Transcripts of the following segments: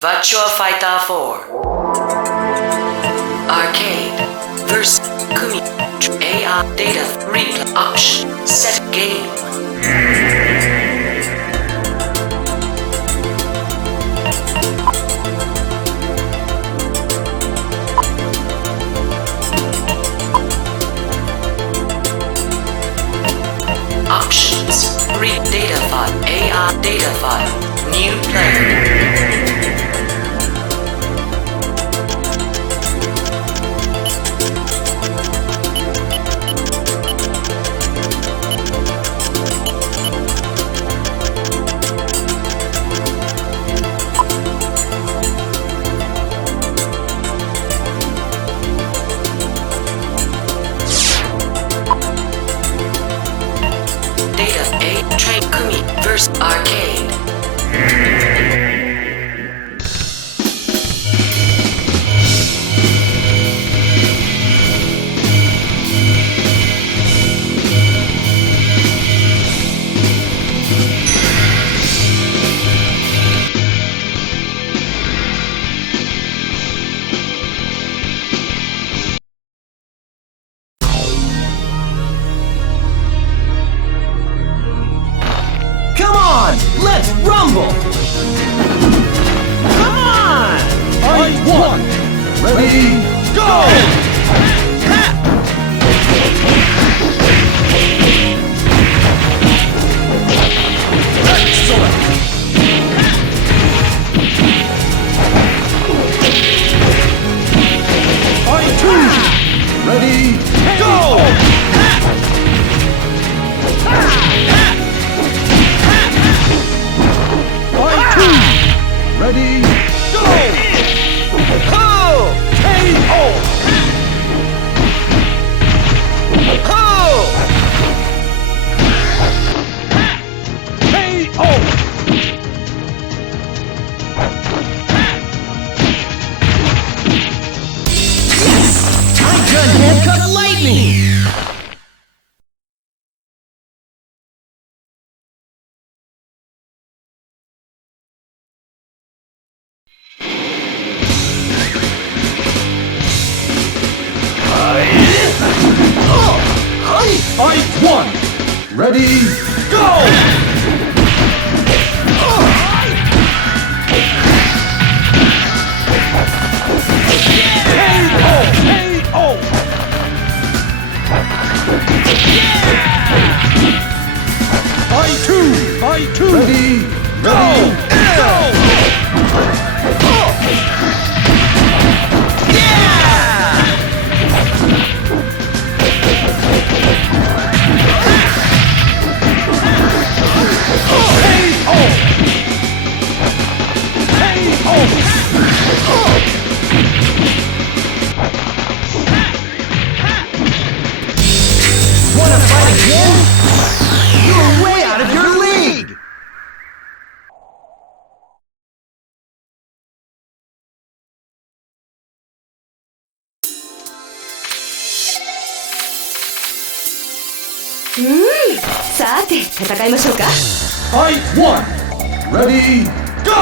Virtua Fighter 4 Arcade vs. Kumi AR Data Read Option Set Game Options Read Data File AR Data File New Player Data A Train Kumi vs. Arcade Come on, let's rumble! Come on! Fight one! Ready, go! Excellent! Fight two! Ready, go! Ready, go! Ho! K.O. Ho! K.O. Yes! Time gun handcuff lightning! Fight one! Ready, go! K.O. Fight two! Ready, go! Wanna fight again? You're way out of your league!さて戦いましょうか。 Fight one! Ready, go!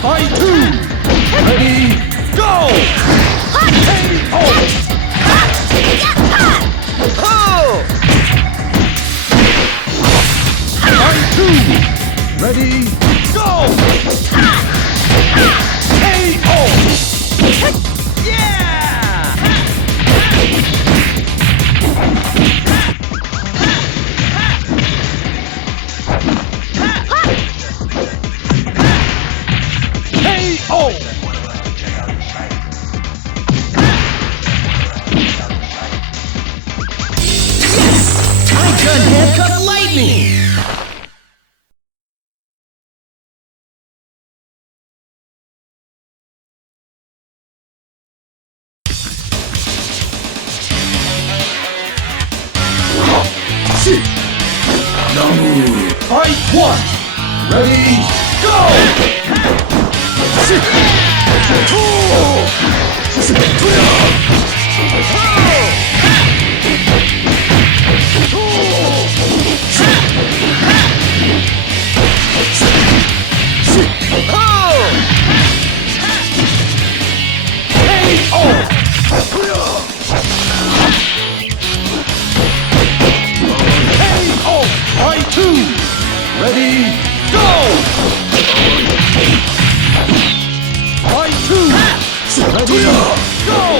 Fight two! Ready, go! K.O. Fight two! Ready, go! K.O. K.O. Yes! Time gun handcuff lightning! Fight one! Ready, go! Fight two! Ready, go! Fight two! Ready, go!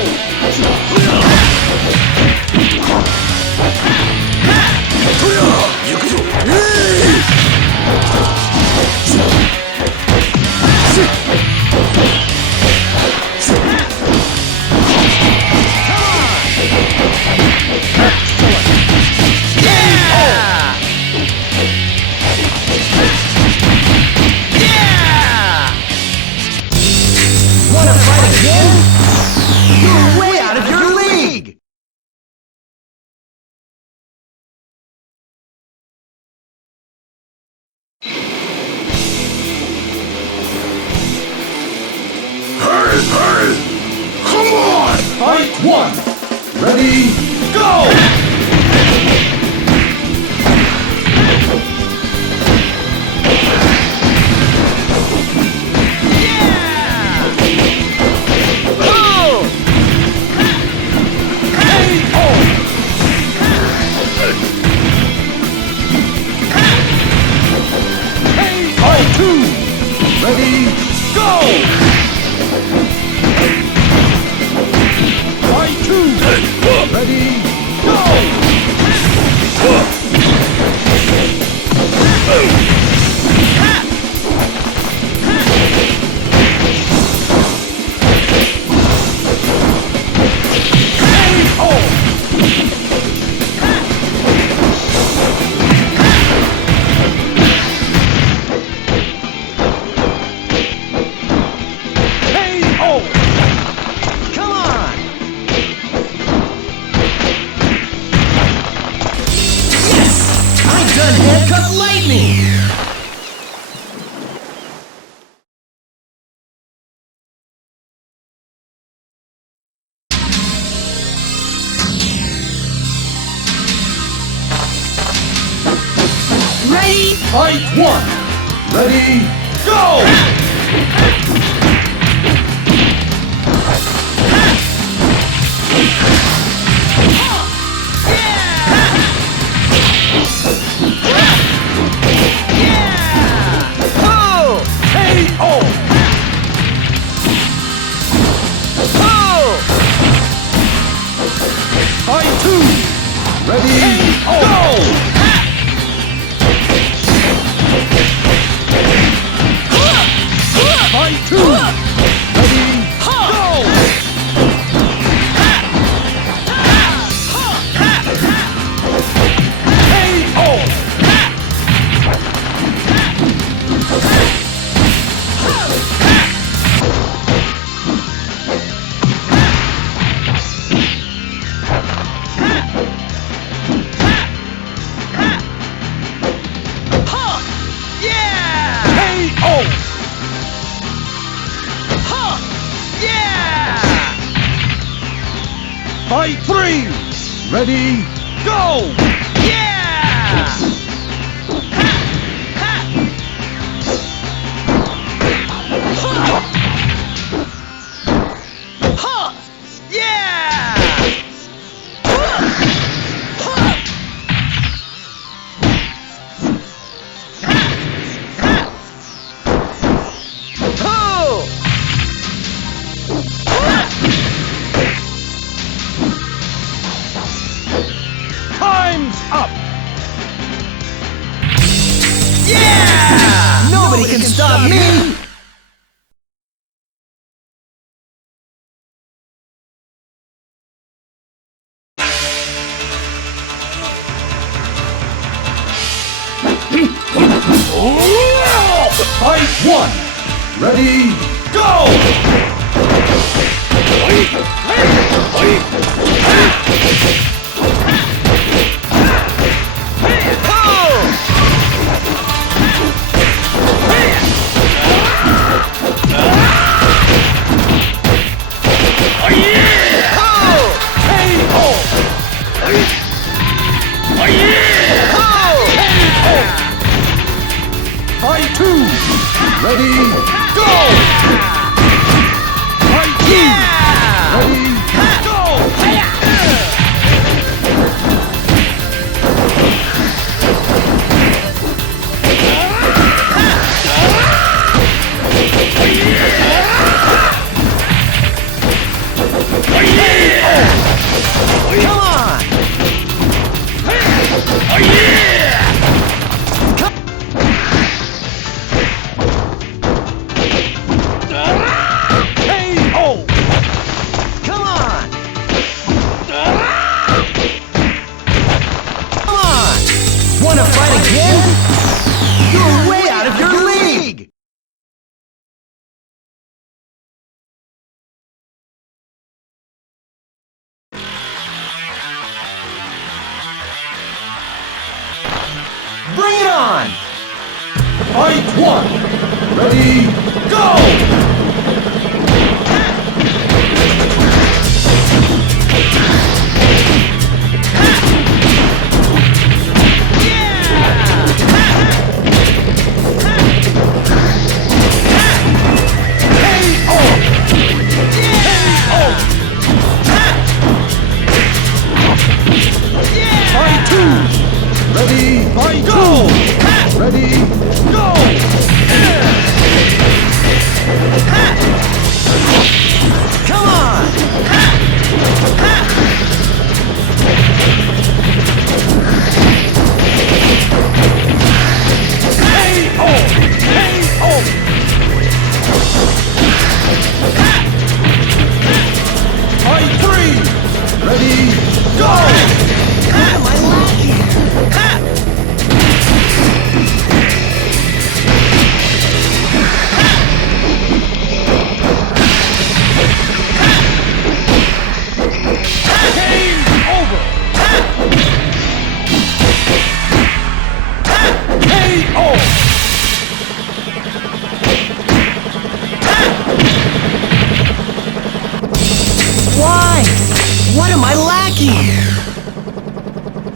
Wanna fight again? You're way out of your league! Hurry, hurry! Come on! Fight one! Ready, go! Fight two! Ready, go! Fight two! Ready, go! Come on! Yes! I done handcuffed lightning! Ready? Fight one! Ready, go! Fight two! Ready, go! Fight two! Ready, go! Fight three! Ready, go! Time's up! Yeah! Nobody can stop me! Fight one! Ready, go! Ready, go! Fight two! Ready, go! Come on! KO! Come on! Come on! Wanna fight again? You're way out of your league! Bring it on! Fight one! Ready, go! Fight two! Ready, fight, go! Ready, go!